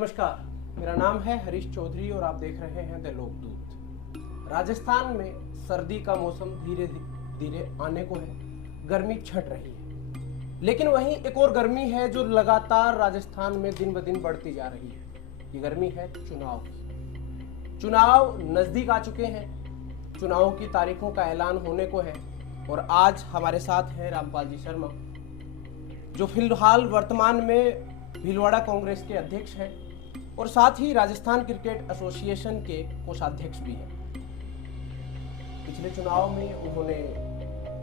नमस्कार, मेरा नाम है हरीश चौधरी और आप देख रहे हैं द लोकदूत। राजस्थान में सर्दी का मौसम धीरे धीरे आने को है, गर्मी छट रही है, लेकिन वहीं एक और गर्मी है जो लगातार राजस्थान में दिन ब दिन बढ़ती जा रही है। ये गर्मी है चुनाव की। चुनाव नजदीक आ चुके हैं, चुनाव की तारीखों का ऐलान होने को है और आज हमारे साथ हैं रामपाल जी शर्मा, जो फिलहाल वर्तमान में भीलवाड़ा कांग्रेस के अध्यक्ष हैं और साथ ही राजस्थान क्रिकेट एसोसिएशन के कोषाध्यक्ष भी हैं। पिछले चुनाव में उन्होंने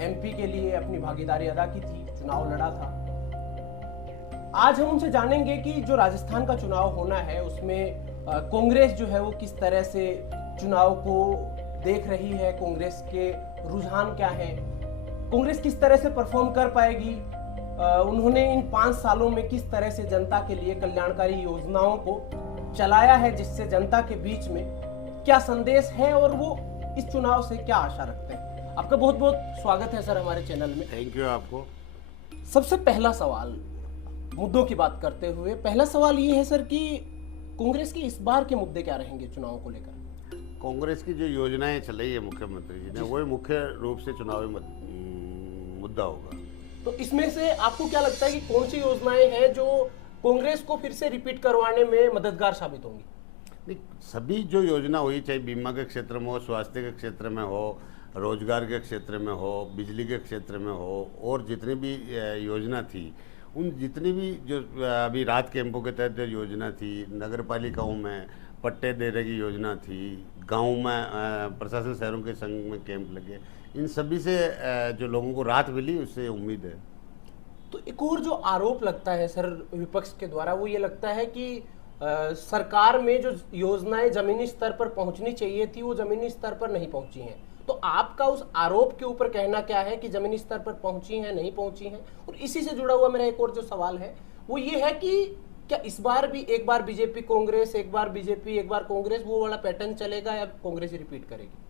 एमपी के लिए अपनी भागीदारी अदा की थी, चुनाव लड़ा था। आज हम उनसे जानेंगे कि जो राजस्थान का चुनाव होना है उसमें कांग्रेस जो है वो किस तरह से चुनाव को देख रही है, कांग्रेस के रुझान क्या हैं, कांग्रेस किस तरह से परफॉर्म कर पाएगी, उन्होंने इन 5 सालों में किस तरह से जनता के लिए कल्याणकारी योजनाओं को चलाया है, जिससे जनता के बीच में क्या संदेश है और वो इस चुनाव से क्या आशा रखते हैं। आपका बहुत बहुत स्वागत है सर हमारे चैनल में। थैंक यू आपको। सबसे पहला सवाल, मुद्दों की बात करते हुए पहला सवाल ये है सर कि कांग्रेस के इस बार के मुद्दे क्या रहेंगे चुनाव को लेकर? कांग्रेस की जो योजनाएं चलाई है मुख्यमंत्री जी ने, वही मुख्य रूप से चुनावी मुद्दा होगा। तो इसमें से आपको क्या लगता है कि कौन सी योजनाएं हैं जो कांग्रेस को फिर से रिपीट करवाने में मददगार साबित होंगी? नहीं, सभी जो योजना हुई, चाहे बीमा के क्षेत्र में हो, स्वास्थ्य के क्षेत्र में हो, रोजगार के क्षेत्र में हो, बिजली के क्षेत्र में हो, और जितनी भी योजना थी, उन जितनी भी जो अभी राहत कैंपों के तहत जो योजना थी, नगर पालिकाओं में पट्टे देने की योजना थी, गाँव में प्रशासन शहरों के संग में कैंप लगे, इन सभी से जो लोगों को राहत मिली, उससे उम्मीद है। तो एक और जो आरोप लगता है सर विपक्ष के द्वारा, वो ये लगता है कि सरकार में जो योजनाएं जमीनी स्तर पर पहुंचनी चाहिए थी वो जमीनी स्तर पर नहीं पहुंची हैं। तो आपका उस आरोप के ऊपर कहना क्या है कि जमीनी स्तर पर पहुंची हैं, नहीं पहुंची हैं? और इसी से जुड़ा हुआ मेरा एक और जो सवाल है वो ये है कि क्या इस बार भी एक बार बीजेपी कांग्रेस, एक बार बीजेपी एक बार कांग्रेस, वो वाला पैटर्न चलेगा या कांग्रेस रिपीट करेगी?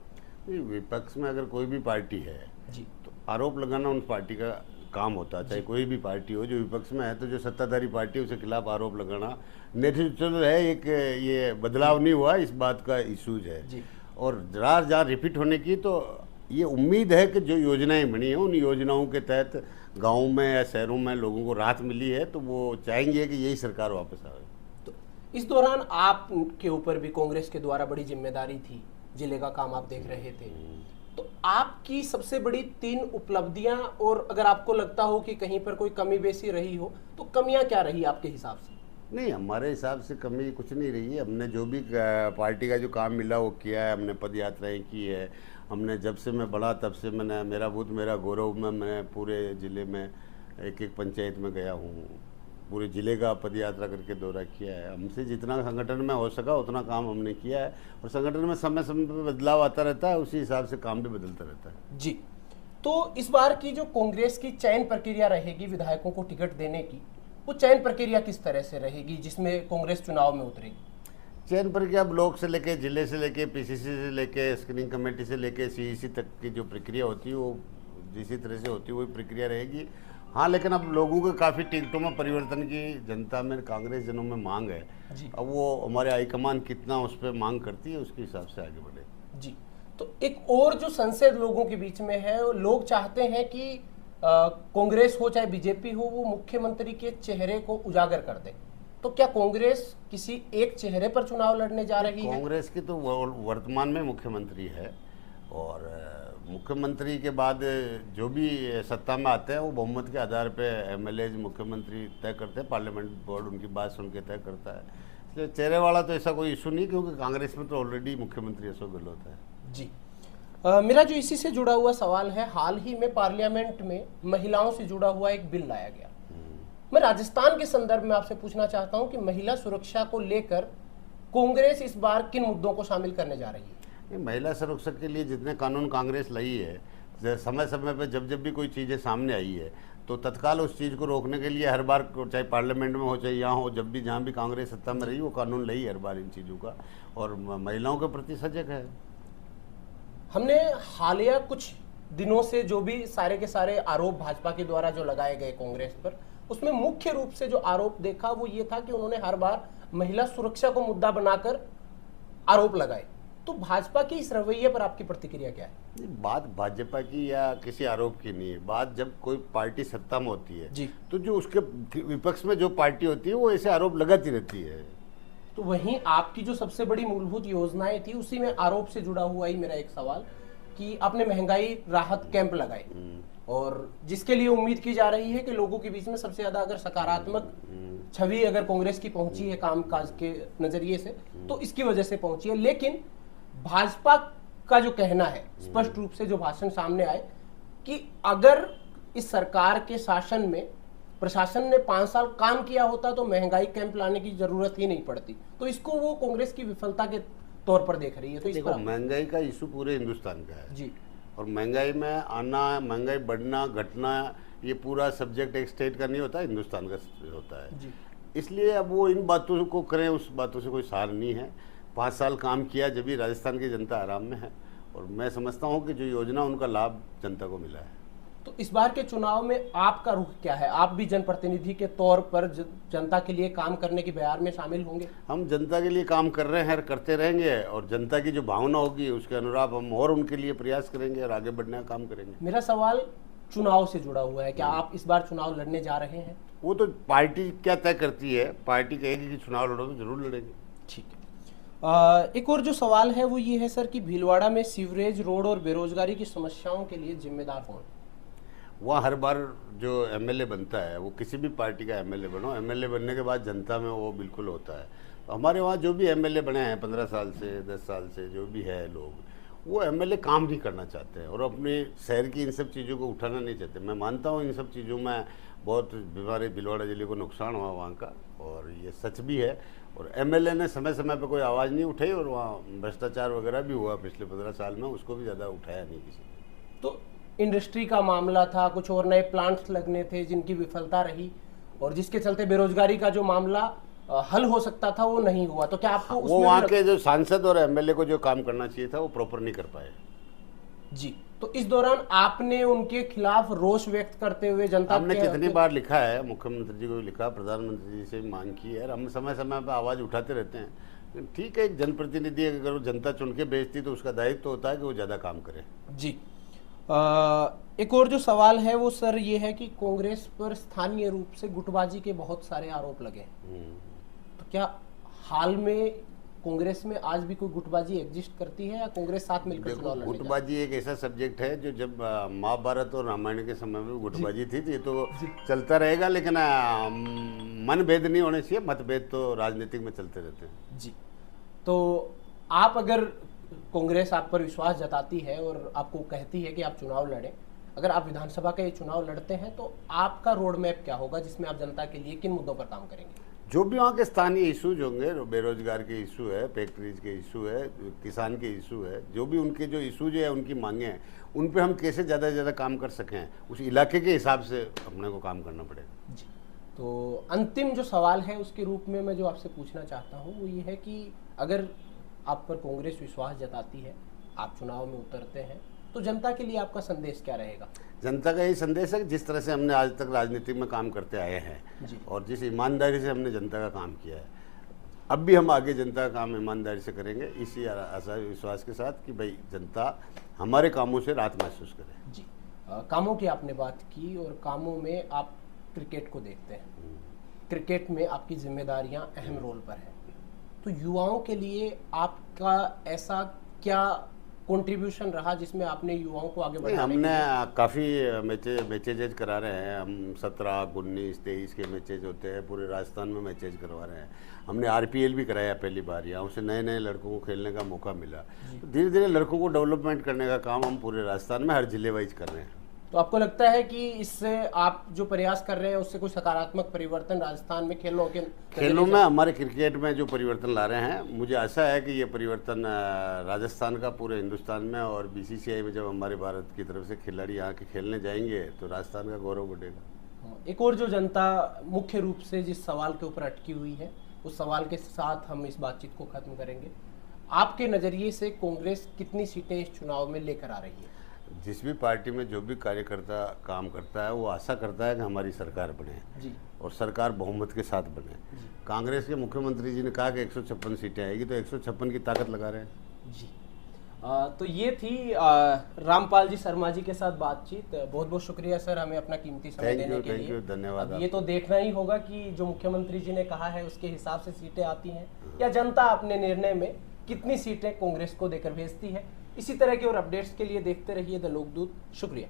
विपक्ष में अगर कोई भी पार्टी है जी, तो आरोप लगाना उन पार्टी का काम होता है, चाहे कोई भी पार्टी हो। जो विपक्ष में है तो जो सत्ताधारी पार्टी है उसके खिलाफ आरोप लगाना नेचुरल है। एक ये बदलाव नहीं हुआ, इस बात का इशूज है। जी। और जहाँ रिपीट होने की तो ये उम्मीद है कि जो योजनाएं बनी हैं उन योजनाओं के तहत गाँव में या शहरों में लोगों को राहत मिली है, तो वो चाहेंगे कि यही सरकार वापस आए। तो इस दौरान आपके ऊपर भी कांग्रेस के द्वारा बड़ी जिम्मेदारी थी, जिले का काम आप देख रहे थे, तो आपकी सबसे बड़ी 3 उपलब्धियां, और अगर आपको लगता हो कि कहीं पर कोई कमी बेसी रही हो तो कमियां क्या रही आपके हिसाब से? नहीं, हमारे हिसाब से कमी कुछ नहीं रही है। हमने जो भी पार्टी का जो काम मिला वो किया है। हमने पद यात्राएँ की है। हमने जब से मैं बढ़ा तब से मैंने मेरा बूथ मेरा गौरव में मैं पूरे ज़िले में एक पंचायत में गया हूँ, पूरे ज़िले का पद यात्रा करके दौरा किया है। हमसे जितना संगठन में हो सका उतना काम हमने किया है, और संगठन में समय समय पर बदलाव आता रहता है, उसी हिसाब से काम भी बदलता रहता है। जी, तो इस बार की जो कांग्रेस की चयन प्रक्रिया रहेगी विधायकों को टिकट देने की, वो चयन प्रक्रिया किस तरह से रहेगी जिसमें कांग्रेस चुनाव में उतरेगी? चयन प्रक्रिया ब्लॉक से लेके, जिले से लेके, पीसीसी से लेके, स्क्रीनिंग कमेटी से लेके सीईसी तक की जो प्रक्रिया होती है वो जिसी तरह से होती है वही प्रक्रिया रहेगी। हाँ, लेकिन अब लोगों के काफ़ी टिकटों में परिवर्तन की जनता में, कांग्रेस जनों में मांग है। अब वो हमारे हाईकमान कितना उस पर मांग करती है उसके हिसाब से आगे बढ़े। जी, तो एक और जो संशय लोगों के बीच में है, लोग चाहते हैं कि कांग्रेस हो चाहे बीजेपी हो, वो मुख्यमंत्री के चेहरे को उजागर कर दे। तो क्या कांग्रेस किसी एक चेहरे पर चुनाव लड़ने जा रही है? कांग्रेस की तो वर्तमान में मुख्यमंत्री है, और मुख्यमंत्री के बाद जो भी सत्ता में आते हैं वो बहुमत के आधार पे एमएलए मुख्यमंत्री तय करते हैं, पार्लियामेंट बोर्ड उनकी बात सुन के तय करता है। इसलिए चेहरे वाला तो ऐसा कोई इशू नहीं, क्योंकि कांग्रेस में तो ऑलरेडी मुख्यमंत्री अशोक गहलोत है। जी, मेरा जो इसी से जुड़ा हुआ सवाल है, हाल ही में पार्लियामेंट में महिलाओं से जुड़ा हुआ एक बिल लाया गया। मैं राजस्थान के संदर्भ में आपसे पूछना चाहता हूं कि महिला सुरक्षा को लेकर कांग्रेस इस बार किन मुद्दों को शामिल करने जा रही है? महिला सुरक्षा के लिए जितने कानून कांग्रेस लाई है, समय समय पर जब जब भी कोई चीज़ें सामने आई है तो तत्काल उस चीज़ को रोकने के लिए हर बार, चाहे पार्लियामेंट में हो चाहे यहाँ हो, जब भी जहाँ भी कांग्रेस सत्ता में रही वो कानून लाई हर बार इन चीज़ों का, और महिलाओं के प्रति सजग है। हमने हालिया कुछ दिनों से जो भी सारे के सारे आरोप भाजपा के द्वारा जो लगाए गए कांग्रेस पर, उसमें मुख्य रूप से जो आरोप देखा वो ये था कि उन्होंने हर बार महिला सुरक्षा को मुद्दा बनाकर आरोप लगाए। तो भाजपा के इस रवैये पर आपकी प्रतिक्रिया क्या है? बात भाजपा की या किसी आरोप की नहीं है। बात जब कोई पार्टी सत्ता में होती है जी। तो जो उसके विपक्ष में जो पार्टी होती है वो ऐसे आरोप लगाती रहती है। तो वहीं आपकी जो सबसे बड़ी मूलभूत योजनाएं थी उसी में आरोप से जुड़ा हुआ ही मेरा एक सवाल कि आपने महंगाई राहत कैंप लगाए और जिसके लिए उम्मीद की जा रही है कि लोगों के बीच में सबसे ज्यादा अगर सकारात्मक छवि अगर कांग्रेस की पहुंची है काम काज के नजरिए से तो इसकी वजह से पहुंची है। लेकिन भाजपा का जो कहना है स्पष्ट रूप से जो भाषण सामने आए कि अगर इस सरकार के शासन में प्रशासन ने 5 साल काम किया होता तो महंगाई कैंप लाने की जरूरत ही नहीं पड़ती। तो इसको वो कांग्रेस की विफलता के तौर पर देख रही है। तो देखो, महंगाई का इशू पूरे हिंदुस्तान का है जी। और महंगाई में आना, महंगाई बढ़ना घटना, ये पूरा सब्जेक्ट एक स्टेट का नहीं होता, हिंदुस्तान का होता है जी। इसलिए अब वो इन बातों को करें, उस बातों से कोई सार नहीं है। 5 साल काम किया जब भी राजस्थान की जनता आराम में है और मैं समझता हूँ कि जो योजना उनका लाभ जनता को मिला है। तो इस बार के चुनाव में आपका रुख क्या है? आप भी जनप्रतिनिधि के तौर पर जनता के लिए काम करने की बयार में शामिल होंगे? हम जनता के लिए काम कर रहे हैं, करते रहेंगे और जनता की जो भावना होगी उसके अनुरूप हम और उनके लिए प्रयास करेंगे और आगे बढ़ने का काम करेंगे। मेरा सवाल चुनाव से जुड़ा हुआ है। क्या आप इस बार चुनाव लड़ने जा रहे हैं? वो तो पार्टी क्या तय करती है, पार्टी कहेगी कि चुनाव लड़ो तो जरूर लड़ेंगे। ठीक है। एक और जो सवाल है वो ये है सर कि भीलवाड़ा में सीवरेज, रोड और बेरोजगारी की समस्याओं के लिए जिम्मेदार कौन? वहाँ हर बार जो एमएलए बनता है, वो किसी भी पार्टी का एमएलए बनो, एमएलए बनने के बाद जनता में वो बिल्कुल होता है। तो हमारे वहाँ जो भी एमएलए बने हैं 15 साल से 10 साल से जो भी है लोग, वो एमएलए काम नहीं करना चाहते हैं और अपने शहर की इन सब चीज़ों को उठाना नहीं चाहते। मैं मानता हूँ इन सब चीज़ों में बहुत हमारे भीलवाड़ा जिले को नुकसान हुआ वहाँ का और ये सच भी है। और एमएलए ने समय समय पर कोई आवाज़ नहीं उठाई और वहाँ भ्रष्टाचार वगैरह भी हुआ पिछले 15 साल में, उसको भी ज़्यादा उठाया नहीं किसी ने। तो इंडस्ट्री का मामला था, कुछ और नए प्लांट्स लगने थे जिनकी विफलता रही और जिसके चलते बेरोजगारी का जो मामला हल हो सकता था वो नहीं हुआ। तो क्या आपको वो वहाँ के जो सांसद और एमएलए को जो काम करना चाहिए था वो प्रॉपर नहीं कर पाए? जी। तो इस दौरान आपने उनके खिलाफ रोष व्यक्त करते हुए जनता हमने कितनी बार लिखा है, मुख्यमंत्री जी को भी लिखा, प्रधानमंत्री जी से भी मांग की है, हम समय समय पर आवाज़ उठाते रहते हैं। ठीक है, एक जनप्रतिनिधि अगर वो जनता चुन के भेजती तो उसका दायित्व तो होता है कि वो ज़्यादा काम करे। जी। एक और जो सवाल है वो सर ये है कि कांग्रेस पर स्थानीय रूप से गुटबाजी के बहुत सारे आरोप लगे। तो क्या हाल में कांग्रेस में आज भी कोई गुटबाजी एग्जिस्ट करती है या कांग्रेस साथ मिलकर चुनाव लड़ने? गुटबाजी एक ऐसा सब्जेक्ट है जो जब महाभारत और रामायण के समय में गुटबाजी थी तो ये तो चलता रहेगा, लेकिन मनभेद नहीं होने चाहिए। मतभेद तो राजनीतिक में चलते रहते हैं। जी। तो आप अगर कांग्रेस आप पर विश्वास जताती है और आपको कहती है कि आप चुनाव लड़ें, अगर आप विधानसभा का ये चुनाव लड़ते हैं तो आपका रोड मैप क्या होगा जिसमें आप जनता के लिए किन मुद्दों पर काम करेंगे? जो भी वहाँ के स्थानीय इशूज होंगे, बेरोजगार के इशू है, फैक्ट्रीज के इशू है, किसान के इशू है, जो भी उनके जो इशूज है उनकी मांगे हैं, उन पे हम कैसे ज़्यादा से ज़्यादा काम कर सकें उस इलाके के हिसाब से अपने को काम करना पड़ेगा। जी। तो अंतिम जो सवाल है उसके रूप में मैं जो आपसे पूछना चाहता हूँ वो ये है कि अगर आप पर कांग्रेस विश्वास जताती है, आप चुनाव में उतरते हैं, तो जनता के लिए आपका संदेश क्या रहेगा? जनता का यही संदेश है कि जिस तरह से हमने आज तक राजनीति में काम करते आए हैं और जिस ईमानदारी से हमने जनता का काम किया है, अब भी हम आगे जनता का काम ईमानदारी से करेंगे, इसी आशा विश्वास के साथ कि भाई जनता हमारे कामों से राहत महसूस करे। जी। कामों की आपने बात की और कामों में आप क्रिकेट को देखते हैं, क्रिकेट में आपकी जिम्मेदारियां अहम रोल पर है। तो युवाओं के लिए आपका ऐसा क्या कंट्रीब्यूशन रहा जिसमें आपने युवाओं को आगे बढ़ाने? हमने काफ़ी मैचेज करा रहे हैं। हम 17, 19, 23 के मैचेज होते हैं, पूरे राजस्थान में मैचेज करवा रहे हैं। हमने आरपीएल भी कराया पहली बार, यहाँ से नए नए लड़कों को खेलने का मौका मिला। तो धीरे धीरे लड़कों को डेवलपमेंट करने का काम हम पूरे राजस्थान में हर जिले वाइज कर रहे हैं। तो आपको लगता है कि इससे आप जो प्रयास कर रहे हैं उससे कोई सकारात्मक परिवर्तन राजस्थान में खेलों में हमारे क्रिकेट में जो परिवर्तन ला रहे हैं, मुझे आशा है कि ये परिवर्तन राजस्थान का पूरे हिंदुस्तान में और बीसीसीआई में जब हमारे भारत की तरफ से खिलाड़ी यहाँ के खेलने जाएंगे तो राजस्थान का गौरव बढ़ेगा। एक और जो जनता मुख्य रूप से जिस सवाल के ऊपर अटकी हुई है उस सवाल के साथ हम इस बातचीत को खत्म करेंगे। आपके नज़रिए से कांग्रेस कितनी सीटें इस चुनाव में लेकर आ रही है? जिस भी पार्टी में जो भी कार्यकर्ता काम करता है वो आशा करता है कि हमारी सरकार बने जी और सरकार बहुमत के साथ बने। कांग्रेस के मुख्यमंत्री जी ने कहा कि 156 सीटें आएगी, तो 156 की ताकत लगा रहे हैं। जी। तो ये थी रामपाल जी शर्मा जी के साथ बातचीत। बहुत बहुत शुक्रिया सर हमें अपना कीमती समय देने के लिए। थैंक यू, धन्यवाद। अब ये तो देखना ही होगा कि जो मुख्यमंत्री जी ने कहा है उसके हिसाब से सीटें आती हैं या जनता अपने निर्णय में कितनी सीटें कांग्रेस को देकर भेजती है। इसी तरह की और अपडेट्स के लिए देखते रहिए द लोकदूत। शुक्रिया।